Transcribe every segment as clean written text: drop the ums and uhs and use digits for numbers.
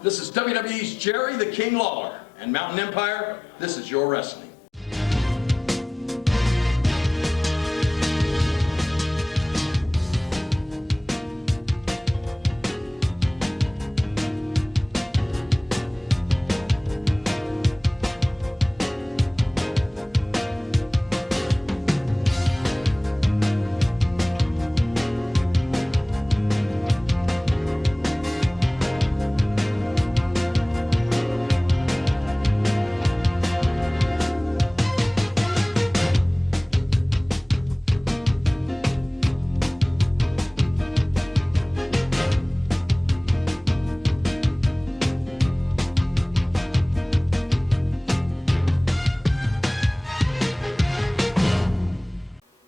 This is WWE's Jerry the King Lawler. And Mountain Empire, this is your wrestling.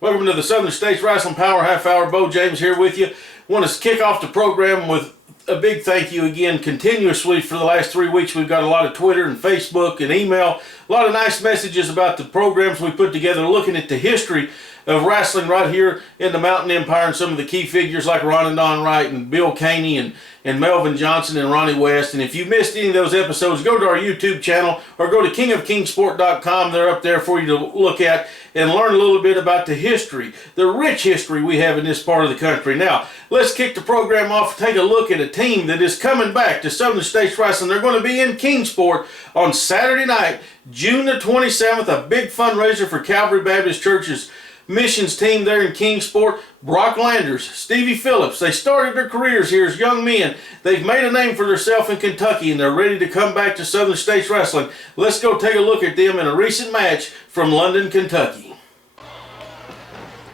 Welcome to the Southern States Wrestling Power Half Hour. Beau James here with you. Want to kick off the program with a big thank you again. Continuously for the last 3 weeks, we've got a lot of Twitter and Facebook and email. A lot of nice messages about the programs we put together, looking at the history of wrestling right here in the Mountain Empire, and some of the key figures like Ron and Don Wright and Bill Caney and Melvin Johnson and Ronnie West. And if you missed any of those episodes, go to our YouTube channel or go to kingofkingsport.com. They're up there for you to look at and learn a little bit about the history, the rich history we have in this part of the country. Now, let's kick the program off and take a look at a team that is coming back to Southern States Wrestling. They're going to be in Kingsport on Saturday night, June the 27th, a big fundraiser for Calvary Baptist Church's missions team there in Kingsport. Brock Landers, Stevie Phillips, they started their careers here as young men. They've made a name for themselves in Kentucky, and they're ready to come back to Southern States Wrestling. Let's go take a look at them in a recent match from London, Kentucky.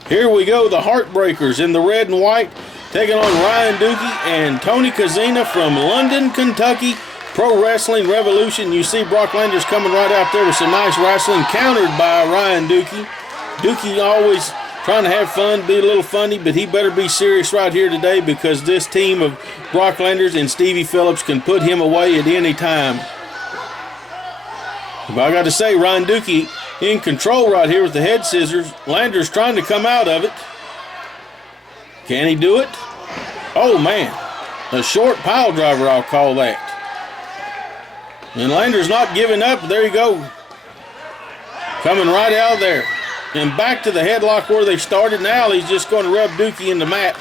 Here we go, the Heartbreakers in the red and white, taking on Ryan Dookie and Tony Kozina from London, Kentucky. Pro Wrestling Revolution. You see Brock Landers coming right out there with some nice wrestling, countered by Ryan Dookie. Dookie always trying to have fun, be a little funny, but he better be serious right here today, because this team of Brock Landers and Stevie Phillips can put him away at any time. But I got to say, Ryan Dookie in control right here with the head scissors. Landers trying to come out of it. Can he do it? Oh, man. A short pile driver, I'll call that. And Landers not giving up. There you go. Coming right out of there. And back to the headlock where they started. Now he's just going to rub Dookie in the mat.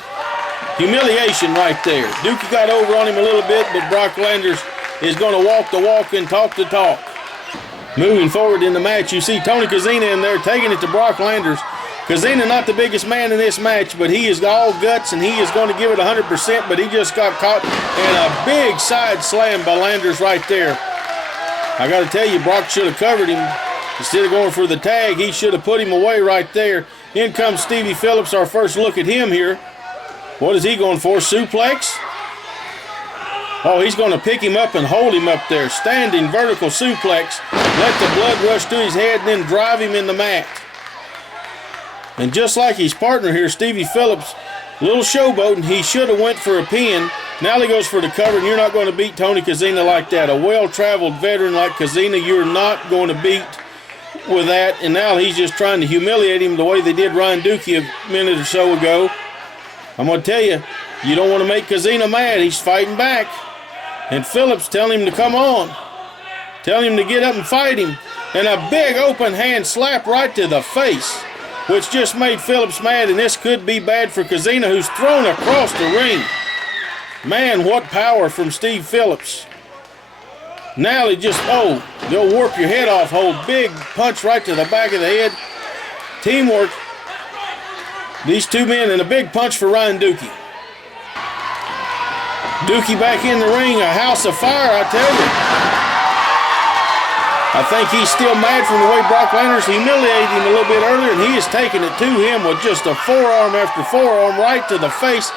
Humiliation right there. Dookie got over on him a little bit, but Brock Landers is going to walk the walk and talk the talk. Moving forward in the match, you see Tony Kozina in there taking it to Brock Landers. Kozina not the biggest man in this match, but he is all guts, and he is going to give it 100%, but he just got caught in a big side slam by Landers right there. I got to tell you, Brock should have covered him. Instead of going for the tag, he should have put him away right there. In comes Stevie Phillips, our first look at him here. What is he going for, suplex? Oh, he's going to pick him up and hold him up there. Standing vertical suplex. Let the blood rush to his head and then drive him in the mat. And just like his partner here, Stevie Phillips, little showboating, he should have went for a pin. Now he goes for the cover, and you're not going to beat Tony Kozina like that. A well-traveled veteran like Kozina, you're not going to beat with that. And now he's just trying to humiliate him the way they did Ryan Dookie a minute or so ago. I'm going to tell you, you don't want to make Kozina mad. He's fighting back. And Phillips telling him to come on. Telling him to get up and fight him. And a big open hand slap right to the face, which just made Phillips mad, and this could be bad for Kozina, who's thrown across the ring. Man, what power from Steve Phillips. Now he just, they'll warp your head off hold. Big punch right to the back of the head. Teamwork. These two men, and a big punch for Ryan Dookie. Dookie back in the ring, a house of fire, I tell you. I think he's still mad from the way Brock Landers humiliated him a little bit earlier, and he is taking it to him with just a forearm after forearm right to the face.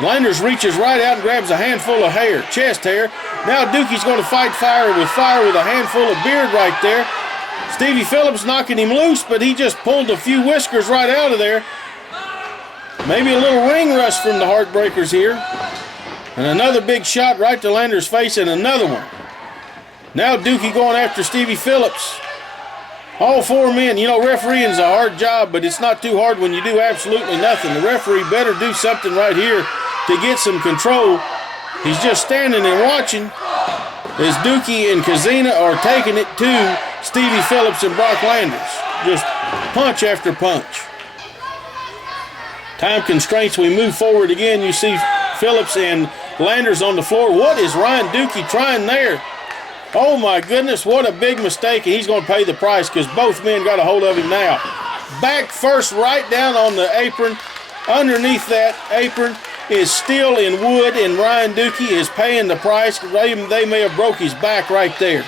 Landers reaches right out and grabs a handful of hair, chest hair. Now Dookie's going to fight fire with a handful of beard right there. Stevie Phillips knocking him loose, but he just pulled a few whiskers right out of there. Maybe a little ring rust from the Heartbreakers here. And another big shot right to Landers' face, and another one. Now Dookie going after Stevie Phillips. All four men, refereeing is a hard job, but it's not too hard when you do absolutely nothing. The referee better do something right here to get some control. He's just standing and watching as Dookie and Kozina are taking it to Stevie Phillips and Brock Landers. Just punch after punch. Time constraints, we move forward again. You see Phillips and Landers on the floor. What is Ryan Dookie trying there? Oh my goodness, what a big mistake, and he's going to pay the price because both men got a hold of him now. Back first, right down on the apron. Underneath that apron is steel and wood, and Ryan Dookie is paying the price. They may have broke his back right there.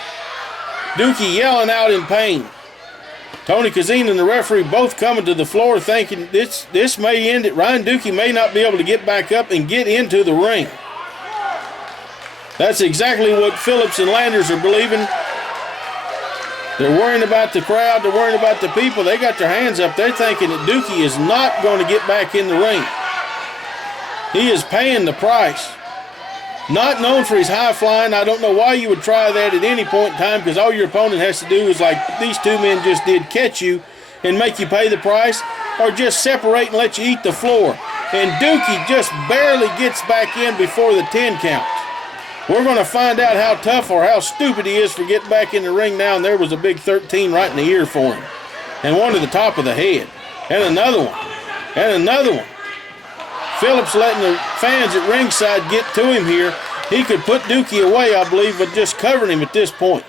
Dookie yelling out in pain. Tony Kozina and the referee both coming to the floor thinking this may end it. Ryan Dookie may not be able to get back up and get into the ring. That's exactly what Phillips and Landers are believing. They're worrying about the crowd. They're worrying about the people. They got their hands up. They're thinking that Dookie is not going to get back in the ring. He is paying the price. Not known for his high flying. I don't know why you would try that at any point in time because all your opponent has to do is, like these two men just did, catch you and make you pay the price, or just separate and let you eat the floor. And Dookie just barely gets back in before the 10 count. We're going to find out how tough or how stupid he is for getting back in the ring now, and there was a big 13 right in the ear for him. And one to the top of the head. And another one. And another one. Phillips letting the fans at ringside get to him here. He could put Dookie away, I believe, but just covering him at this point.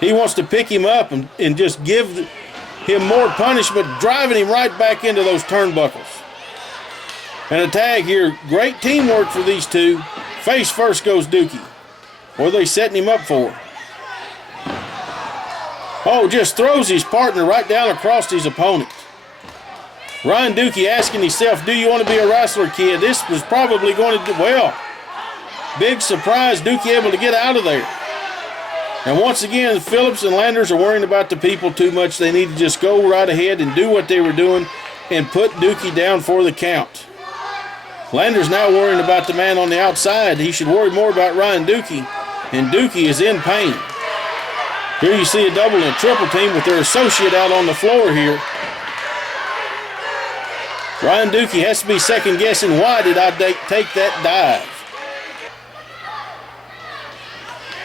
He wants to pick him up and just give him more punishment, driving him right back into those turnbuckles. And a tag here. Great teamwork for these two. Face first goes Dookie. What are they setting him up for? Oh, just throws his partner right down across his opponent. Ryan Dookie asking himself, do you want to be a wrestler, kid? This was probably going to do well. Big surprise, Dookie able to get out of there. And once again, Phillips and Landers are worrying about the people too much. They need to just go right ahead and do what they were doing and put Dookie down for the count. Landers now worrying about the man on the outside. He should worry more about Ryan Dookie, and Dookie is in pain. Here you see a double and triple team with their associate out on the floor here. Ryan Dookie has to be second guessing, why did I take that dive?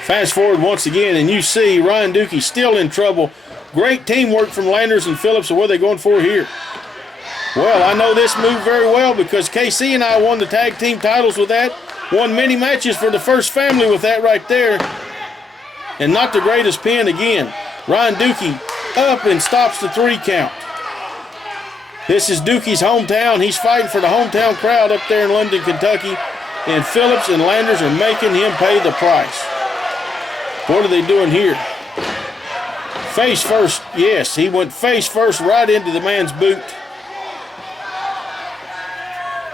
Fast forward once again, and you see Ryan Dookie still in trouble. Great teamwork from Landers and Phillips. So what are they going for here? Well, I know this move very well because KC and I won the tag team titles with that. Won many matches for the First Family with that right there. And not the greatest pin again. Ryan Dookie up and stops the 3 count. This is Dookie's hometown. He's fighting for the hometown crowd up there in London, Kentucky. And Phillips and Landers are making him pay the price. What are they doing here? Face first. Yes, he went face first right into the man's boot.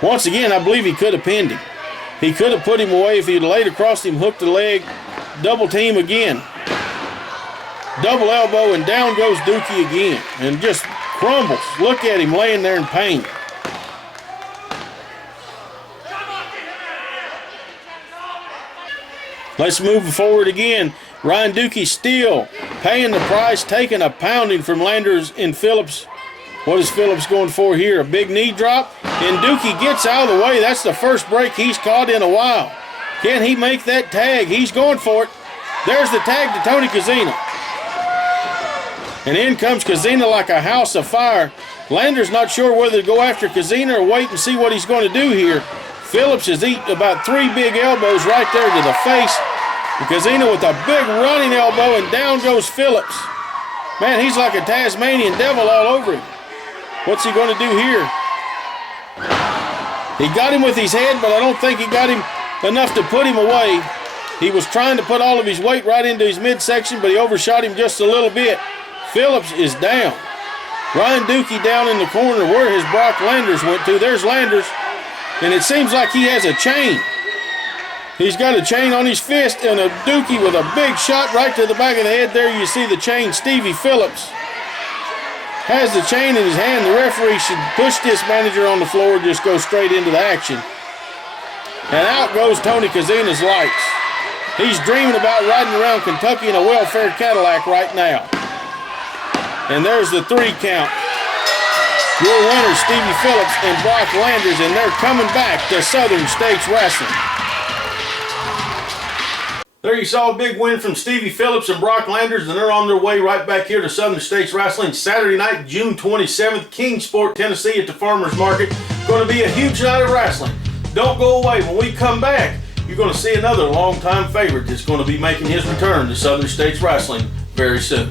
Once again, I believe he could have pinned him. He could have put him away if he had laid across him, hooked the leg, double team again. Double elbow, and down goes Dookie again. And just crumbles. Look at him laying there in pain. Let's move forward again. Ryan Dookie still paying the price, taking a pounding from Landers and Phillips. What is Phillips going for here? A big knee drop? And Dookie gets out of the way. That's the first break he's caught in a while. Can he make that tag? He's going for it. There's the tag to Tony Kozina. And in comes Kozina like a house of fire. Landers not sure whether to go after Kozina or wait and see what he's going to do here. Phillips has eaten about 3 big elbows right there to the face. And Kozina with a big running elbow, and down goes Phillips. Man, he's like a Tasmanian devil all over him. What's he going to do here? He got him with his head, but I don't think he got him enough to put him away. He was trying to put all of his weight right into his midsection, but he overshot him just a little bit. Phillips is down. Ryan Dookie down in the corner where his Brock Landers went to. There's Landers, and it seems like he has a chain. He's got a chain on his fist, and a Dookie with a big shot right to the back of the head. There you see the chain. Stevie Phillips has the chain in his hand. The referee should push this manager on the floor, just go straight into the action. And out goes Tony Kozina's lights. He's dreaming about riding around Kentucky in a welfare Cadillac right now. And there's the 3 count. Your winners, Stevie Phillips and Brock Landers, and they're coming back to Southern States Wrestling. There you saw a big win from Stevie Phillips and Brock Landers, and they're on their way right back here to Southern States Wrestling Saturday night, June 27th, Kingsport, Tennessee at the Farmers Market. Going to be a huge night of wrestling. Don't go away. When we come back, you're going to see another longtime favorite that's going to be making his return to Southern States Wrestling very soon.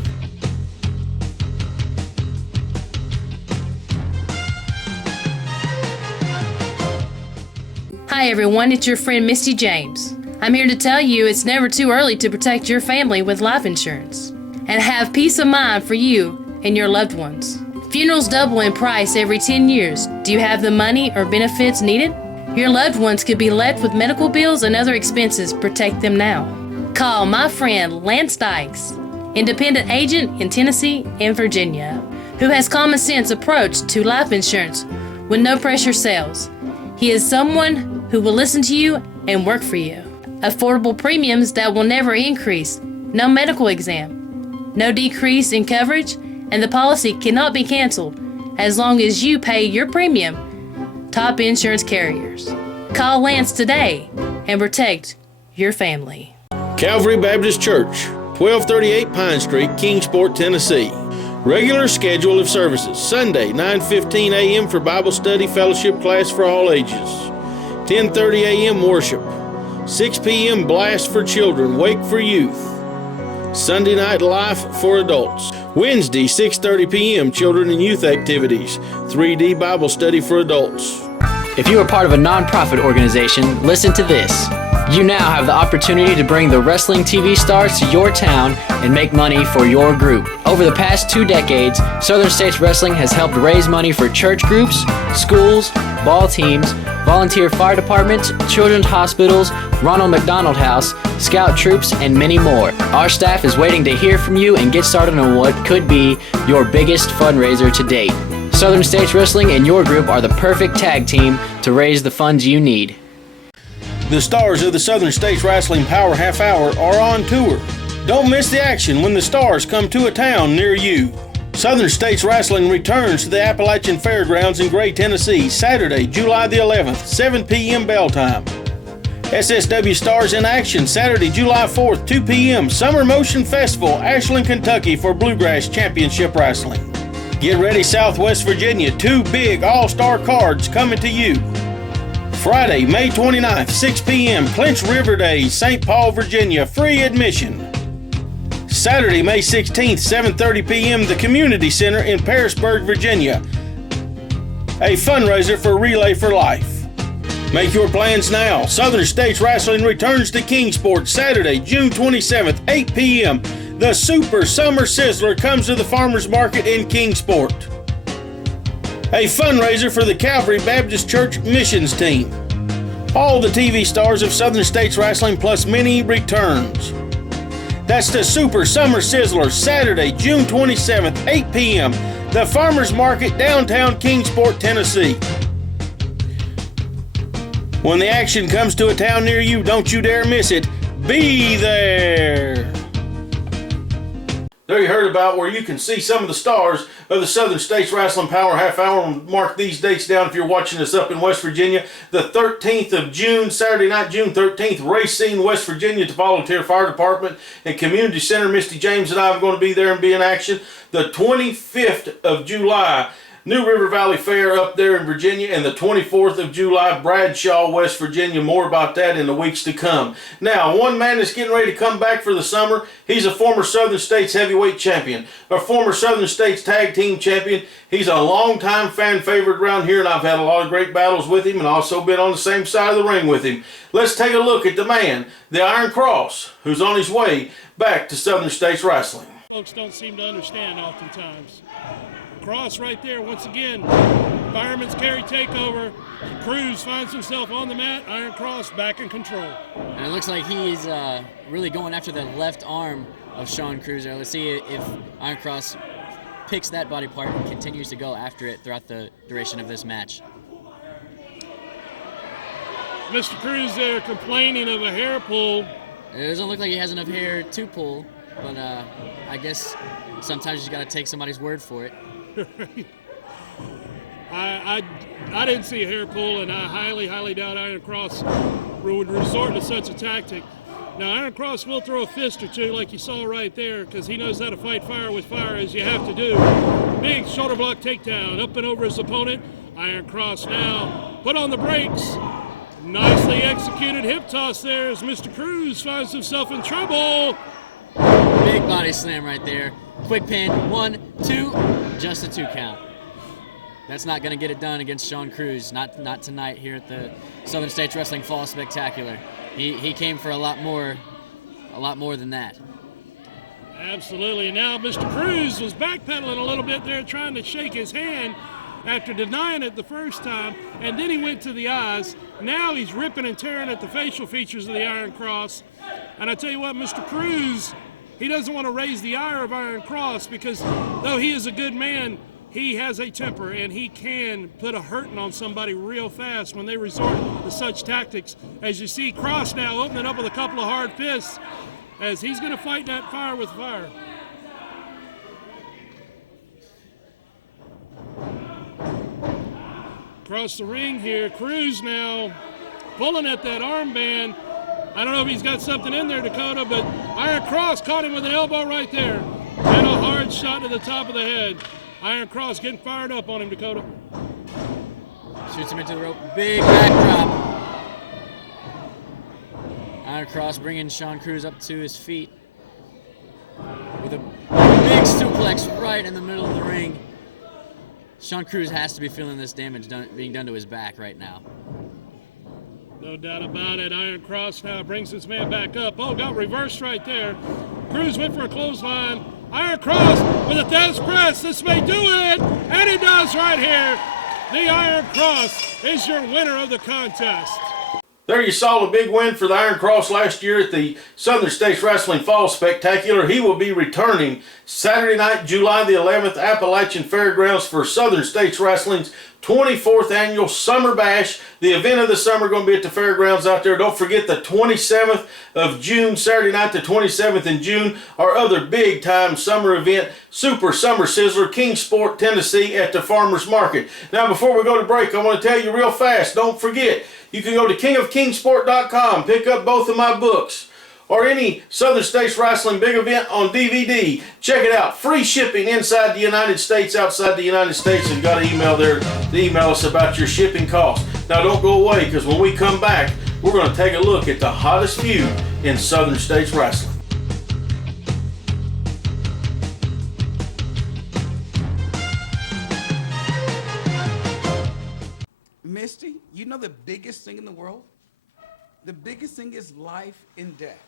Hi everyone, it's your friend Misty James. I'm here to tell you it's never too early to protect your family with life insurance and have peace of mind for you and your loved ones. Funerals double in price every 10 years. Do you have the money or benefits needed? Your loved ones could be left with medical bills and other expenses. Protect them now. Call my friend Lance Dykes, independent agent in Tennessee and Virginia, who has common sense approach to life insurance with no pressure sales. He is someone who will listen to you and work for you. Affordable premiums that will never increase, no medical exam, no decrease in coverage, and the policy cannot be canceled as long as you pay your premium. Top insurance carriers. Call Lance today and protect your family. Calvary Baptist Church, 1238 Pine Street, Kingsport, Tennessee. Regular schedule of services: Sunday, 9:15 a.m. for Bible study fellowship class for all ages. 10:30 a.m. worship. 6 p.m. blast for children, wake for youth. Sunday night life for adults. Wednesday, 6:30 p.m. children and youth activities. 3D Bible study for adults. If you are part of a nonprofit organization, listen to this. You now have the opportunity to bring the wrestling TV stars to your town and make money for your group. Over the past 2 decades, Southern States Wrestling has helped raise money for church groups, schools, ball teams, volunteer fire departments, children's hospitals, Ronald McDonald House, scout troops, and many more. Our staff is waiting to hear from you and get started on what could be your biggest fundraiser to date. Southern States Wrestling and your group are the perfect tag team to raise the funds you need. The stars of the Southern States Wrestling Power Half Hour are on tour. Don't miss the action when the stars come to a town near you. Southern States Wrestling returns to the Appalachian Fairgrounds in Gray, Tennessee, Saturday, July the 11th, 7 p.m. bell time. SSW Stars in action Saturday, July 4th, 2 p.m. Summer Motion Festival, Ashland, Kentucky for Bluegrass Championship Wrestling. Get ready, Southwest Virginia, 2 big all-star cards coming to you. Friday, May 29th, 6 p.m., Clinch River Days, St. Paul, Virginia, free admission. Saturday, May 16th, 7:30 p.m., the Community Center in Parisburg, Virginia, a fundraiser for Relay for Life. Make your plans now. Southern States Wrestling returns to Kingsport Saturday, June 27th, 8 p.m. The Super Summer Sizzler comes to the Farmers Market in Kingsport, a fundraiser for the Calvary Baptist Church missions team. All the TV stars of Southern States Wrestling plus many returns. That's the Super Summer Sizzler, Saturday, June 27th, 8 p.m., the Farmers Market, downtown Kingsport, Tennessee. When the action comes to a town near you, don't you dare miss it. Be there. There you heard about where you can see some of the stars of the Southern States Wrestling Power Half Hour. Mark these dates down if you're watching us up in West Virginia. The 13th of June, Saturday night, June 13th, Racine, West Virginia, to Volunteer Fire Department and Community Center. Misty James and I are going to be there and be in action. The 25th of July, New River Valley Fair up there in Virginia, and the 24th of July, Bradshaw, West Virginia. More about that in the weeks to come. Now, one man that's getting ready to come back for the summer, he's a former Southern States heavyweight champion, a former Southern States tag team champion. He's a longtime fan favorite around here, and I've had a lot of great battles with him and also been on the same side of the ring with him. Let's take a look at the man, the Iron Cross, who's on his way back to Southern States Wrestling. Folks don't seem to understand oftentimes. Cross right there, once again, Fireman's Carry takeover. Cruz finds himself on the mat, Iron Cross back in control. And it looks like he's really going after the left arm of Sean Cruz. Let's see if Iron Cross picks that body part and continues to go after it throughout the duration of this match. Mr. Cruz there complaining of a hair pull. It doesn't look like he has enough hair to pull, but I guess sometimes you got to take somebody's word for it. I didn't see a hair pull, and I highly doubt Iron Cross would resort to such a tactic. Now, Iron Cross will throw a fist or two like you saw right there because he knows how to fight fire with fire, as you have to do. Big shoulder block takedown, up and over his opponent. Iron Cross now put on the brakes. Nicely executed hip toss there as Mr. Cruz finds himself in trouble. Big body slam right there. Quick pin, 1, 2, just a 2 count. That's not going to get it done against Sean Cruz. Not tonight here at the Southern States Wrestling Fall Spectacular. He came for a lot more than that. Absolutely. And now Mr. Cruz was backpedaling a little bit there, trying to shake his hand after denying it the first time, and then he went to the eyes. Now he's ripping and tearing at the facial features of the Iron Cross. And I tell you what, Mr. Cruz, he doesn't want to raise the ire of Iron Cross because though he is a good man, he has a temper and he can put a hurting on somebody real fast when they resort to such tactics. As you see, Cross now opening up with a couple of hard fists as he's going to fight that fire with fire. Across the ring here, Cruz now pulling at that armband. I don't know if he's got something in there, Dakota, but Iron Cross caught him with an elbow right there. And a hard shot to the top of the head. Iron Cross getting fired up on him, Dakota. Shoots him into the rope. Big backdrop. Iron Cross bringing Sean Cruz up to his feet with a big suplex right in the middle of the ring. Sean Cruz has to be feeling this damage being done to his back right now. No doubt about it. Iron Cross now brings his man back up. Oh, got reversed right there. Cruz went for a clothesline. Iron Cross with a death press. This may do it. And he does right here. The Iron Cross is your winner of the contest. There you saw the big win for the Iron Cross last year at the Southern States Wrestling Fall Spectacular. He will be returning Saturday night, July the 11th, Appalachian Fairgrounds for Southern States Wrestling's 24th annual Summer Bash. The event of the summer going to be at the fairgrounds out there. Don't forget the 27th of June, Saturday night, the 27th in June, our other big time summer event, Super Summer Sizzler, Kingsport, Tennessee at the Farmers Market. Now before we go to break, I want to tell you real fast, don't forget, you can go to kingofkingsport.com, pick up both of my books, or any Southern States Wrestling big event on DVD. Check it out. Free shipping inside the United States, outside the United States, and got an email there to email us about your shipping costs. Now don't go away, because when we come back, we're going to take a look at the hottest feud in Southern States Wrestling. Misty, you know the biggest thing in the world? The biggest thing is life and death.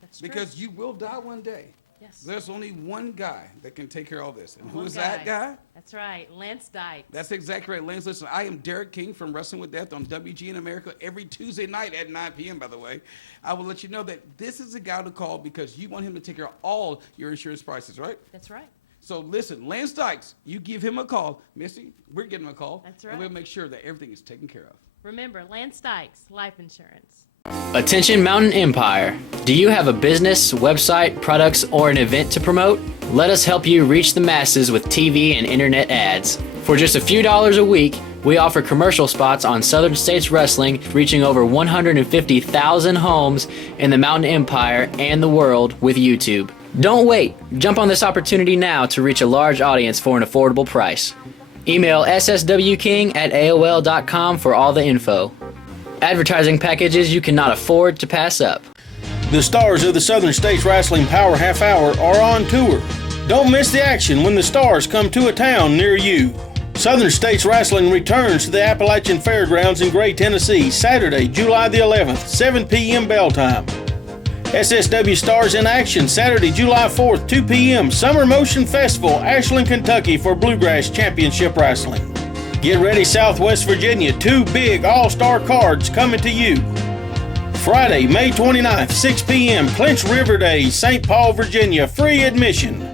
That's true. Because you will die one day. Yes. There's only one guy that can take care of all this. And One who is that guy? That's right, Lance Dykes. That's exactly right. Lance, listen, I am Derek King from Wrestling with Death on WG in America every Tuesday night at 9 p.m., by the way. I will let you know that this is a guy to call because you want him to take care of all your insurance prices, right? That's right. So listen, Lance Dykes, you give him a call. Misty, we're getting him a call. That's right. And we'll make sure that everything is taken care of. Remember, Lance Dykes, life insurance. Attention Mountain Empire. Do you have a business, website, products, or an event to promote? Let us help you reach the masses with TV and internet ads. For just a few dollars a week, we offer commercial spots on Southern States Wrestling, reaching over 150,000 homes in the Mountain Empire and the world with YouTube. Don't wait. Jump on this opportunity now to reach a large audience for an affordable price. Email sswking@aol.com for all the info. Advertising packages you cannot afford to pass up. The stars of the Southern States Wrestling Power Half Hour are on tour. Don't miss the action when the stars come to a town near you. Southern States Wrestling returns to the Appalachian Fairgrounds in Gray, Tennessee, Saturday, July the 11th, 7 p.m. bell time. SSW Stars in action Saturday, July 4th, 2 p.m. Summer Motion Festival, Ashland, Kentucky for Bluegrass Championship Wrestling. Get ready, Southwest Virginia. 2 big all-star cards coming to you. Friday, May 29th, 6 p.m. Clinch River Days, St. Paul, Virginia. Free admission.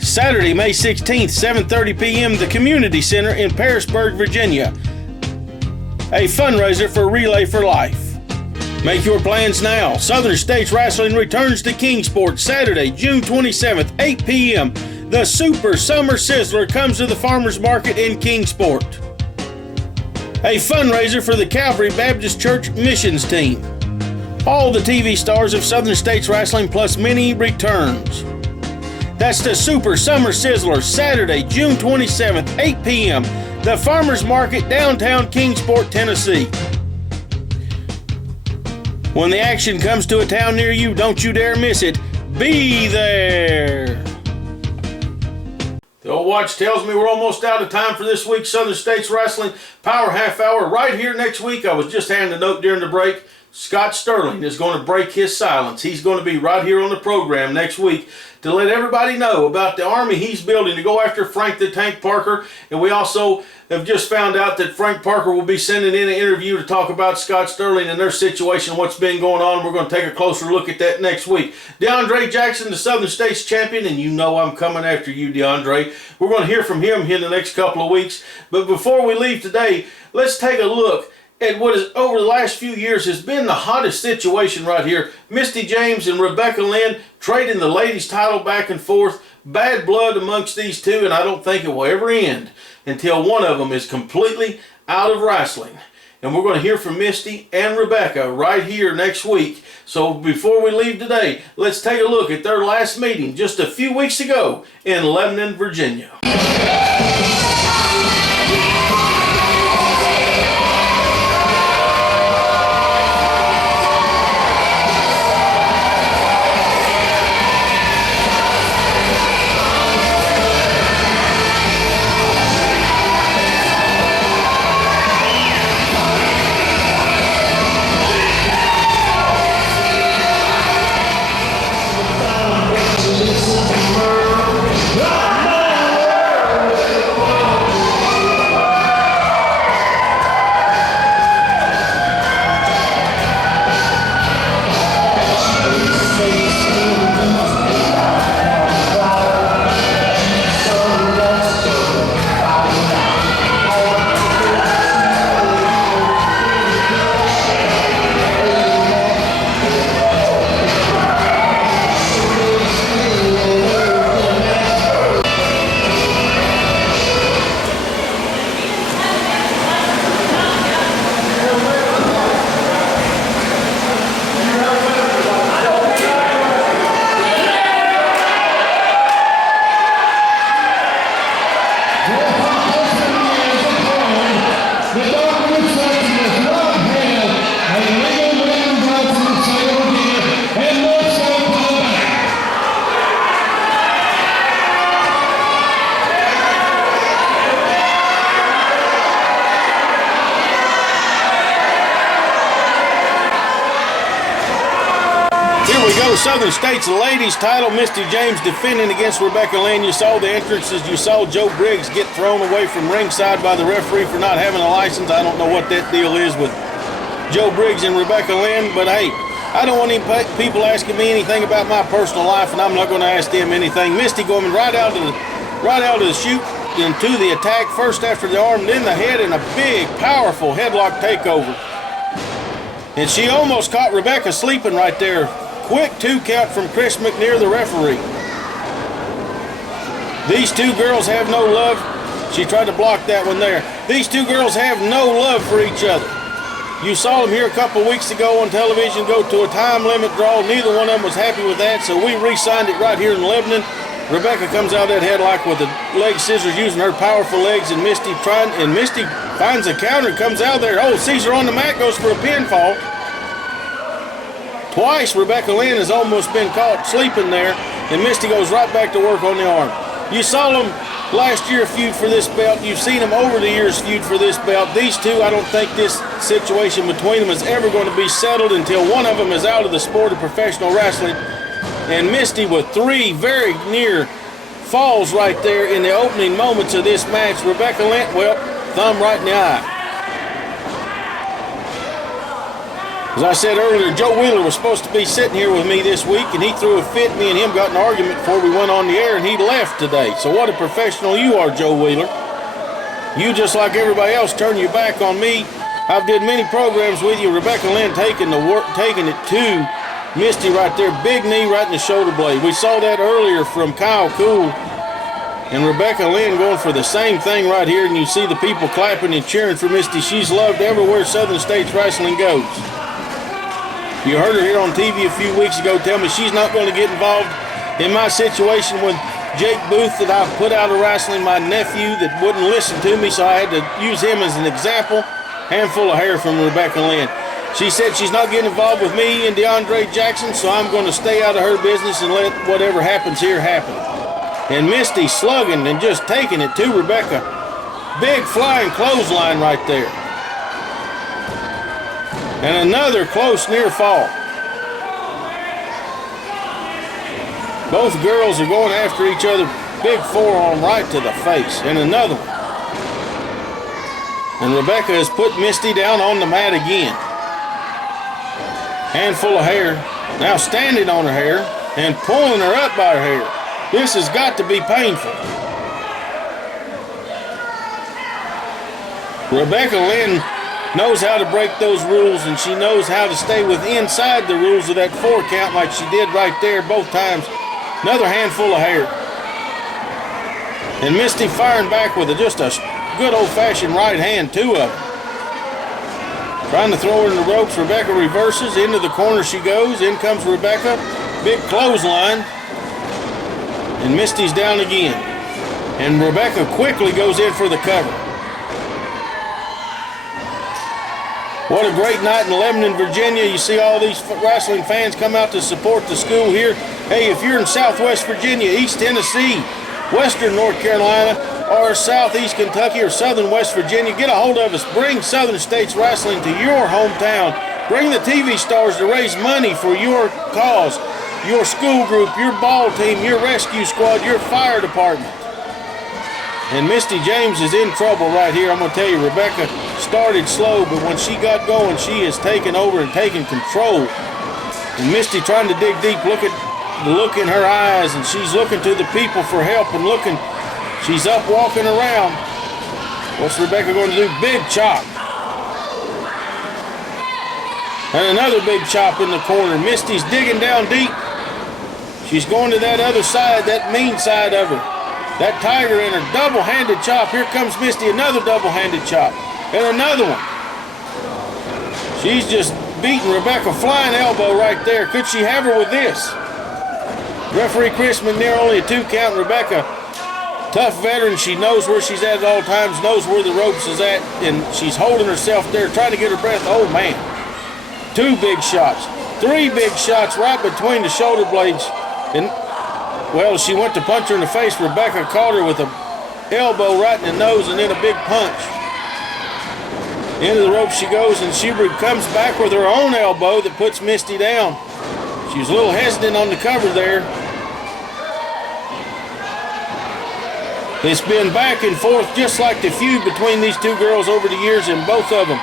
Saturday, May 16th, 7:30 p.m. The Community Center in Parisburg, Virginia. A fundraiser for Relay for Life. Make your plans now. Southern States Wrestling returns to Kingsport Saturday, June 27th, 8 p.m. The Super Summer Sizzler comes to the Farmers Market in Kingsport. A fundraiser for the Calvary Baptist Church Missions Team. All the TV stars of Southern States Wrestling plus many returns. That's the Super Summer Sizzler, Saturday, June 27th, 8 p.m., the Farmers Market, downtown Kingsport, Tennessee. When the action comes to a town near you, don't you dare miss it. Be there. The old watch tells me we're almost out of time for this week's Southern States Wrestling Power Half Hour. Right here next week, I was just handing a note during the break, Scott Sterling is going to break his silence. He's going to be right here on the program next week to let everybody know about the army he's building to go after Frank the Tank Parker. And we also have just found out that Frank Parker will be sending in an interview to talk about Scott Sterling and their situation, what's been going on. We're going to take a closer look at that next week. DeAndre Jackson, the Southern States champion, and you know I'm coming after you, DeAndre. We're going to hear from him here in the next couple of weeks. But before we leave today, let's take a look at what is over the last few years has been the hottest situation right here. Misty James and Rebecca Lynn trading the ladies' title back and forth. Bad blood amongst these two, and I don't think it will ever end until one of them is completely out of wrestling. And we're going to hear from Misty and Rebecca right here next week. So before we leave today, let's take a look at their last meeting just a few weeks ago in Lebanon, Virginia. Southern States ladies title, Misty James defending against Rebecca Lynn. You saw the entrances. You saw Joe Briggs get thrown away from ringside by the referee for not having a license. I don't know what that deal is with Joe Briggs and Rebecca Lynn, but hey, I don't want any people asking me anything about my personal life, and I'm not going to ask them anything. Misty going right out of the chute into the attack, first after the arm, then the head, and a big, powerful headlock takeover. And she almost caught Rebecca sleeping right there. Quick 2 count from Chris McNear, the referee. These two girls have no love. She tried to block that one there. These two girls have no love for each other. You saw them here a couple weeks ago on television go to a time limit draw. Neither one of them was happy with that, so we re-signed it right here in Lebanon. Rebecca comes out that headlock with the leg scissors using her powerful legs, and Misty finds a counter, comes out there. Oh, Caesar on the mat, goes for a pinfall. Twice Rebecca Lynn has almost been caught sleeping there, and Misty goes right back to work on the arm. You saw them last year feud for this belt. You've seen them over the years feud for this belt. These two, I don't think this situation between them is ever going to be settled until one of them is out of the sport of professional wrestling. And Misty with 3 very near falls right there in the opening moments of this match. Rebecca Lynn, well, thumb right in the eye. As I said earlier, Joe Wheeler was supposed to be sitting here with me this week, and he threw a fit. Me and him got in an argument before we went on the air, and he left today. So what a professional you are, Joe Wheeler. You, just like everybody else, turn your back on me. I've did many programs with you. Rebecca Lynn taking it to Misty right there. Big knee right in the shoulder blade. We saw that earlier from Kyle Cool. And Rebecca Lynn going for the same thing right here, and you see the people clapping and cheering for Misty. She's loved everywhere Southern States Wrestling goes. You heard her here on TV a few weeks ago tell me she's not going to get involved in my situation with Jake Booth that I put out of wrestling, my nephew that wouldn't listen to me, so I had to use him as an example. Handful of hair from Rebecca Lynn. She said she's not getting involved with me and DeAndre Jackson, so I'm going to stay out of her business and let whatever happens here happen. And Misty slugging and just taking it to Rebecca. Big flying clothesline right there. And another close near fall. Both girls are going after each other. Big forearm right to the face. And another one. And Rebecca has put Misty down on the mat again. Handful of hair. Now standing on her hair and pulling her up by her hair. This has got to be painful. Rebecca Lynn knows how to break those rules, and she knows how to stay inside the rules of that 4 count like she did right there both times. Another handful of hair. And Misty firing back with just a good old-fashioned right hand, 2 of them. Trying to throw her in the ropes. Rebecca reverses. Into the corner she goes. In comes Rebecca. Big clothesline. And Misty's down again. And Rebecca quickly goes in for the cover. What a great night in Lebanon, Virginia. You see all these wrestling fans come out to support the school here. Hey, if you're in Southwest Virginia, East Tennessee, Western North Carolina, or Southeast Kentucky or Southern West Virginia, get a hold of us. Bring Southern States Wrestling to your hometown. Bring the TV stars to raise money for your cause, your school group, your ball team, your rescue squad, your fire department. And Misty James is in trouble right here. I'm going to tell you, Rebecca started slow, but when she got going, she has taken over and taken control. And Misty trying to dig deep, look at the look in her eyes, and she's looking to the people for help and looking. She's up walking around. What's Rebecca going to do? Big chop. And another big chop in the corner. Misty's digging down deep. She's going to that other side, that mean side of her. That tiger in her double-handed chop. Here comes Misty, another double-handed chop. And another one. She's just beating Rebecca. Flying elbow right there. Could she have her with this? Referee Chris McNair, only a 2 count. Rebecca, tough veteran. She knows where she's at all times, knows where the ropes is at, and she's holding herself there, trying to get her breath. Oh, man. 2 big shots. 3 big shots right between the shoulder blades. And well, she went to punch her in the face. Rebecca caught her with an elbow right in the nose and then a big punch. Into the rope she goes, and she comes back with her own elbow that puts Misty down. She was a little hesitant on the cover there. It's been back and forth just like the feud between these 2 girls over the years, and both of them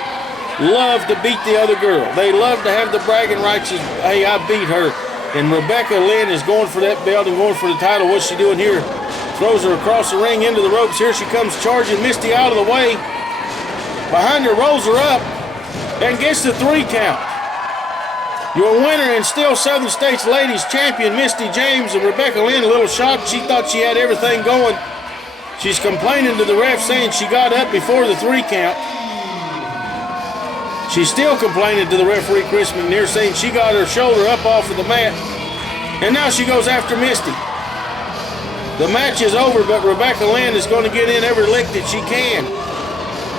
love to beat the other girl. They love to have the bragging rights as, hey, I beat her. And Rebecca Lynn is going for that belt and going for the title. What's she doing here? Throws her across the ring into the ropes. Here she comes charging. Misty out of the way. Behind her, rolls her up and gets the 3 count. Your winner and still Southern States Ladies Champion, Misty James. And Rebecca Lynn, a little shocked. She thought she had everything going. She's complaining to the ref, saying she got up before the 3 count. She's still complaining to the referee, Chris McNair, saying she got her shoulder up off of the mat. And now she goes after Misty. The match is over, but Rebecca Lynn is going to get in every lick that she can.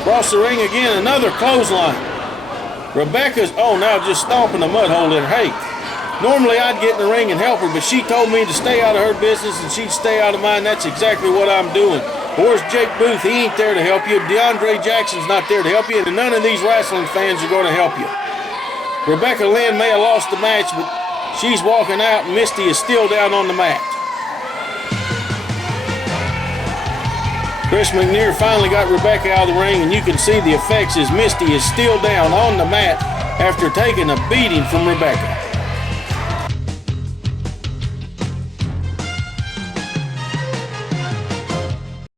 Across the ring again, another clothesline. Rebecca's, now just stomping a mud hole in her. Hey, normally I'd get in the ring and help her, but she told me to stay out of her business and she'd stay out of mine. That's exactly what I'm doing. Where's Jake Booth? He ain't there to help you. DeAndre Jackson's not there to help you, and none of these wrestling fans are going to help you. Rebecca Lynn may have lost the match, but she's walking out, and Misty is still down on the mat. Chris McNair finally got Rebecca out of the ring, and you can see the effects as Misty is still down on the mat after taking a beating from Rebecca.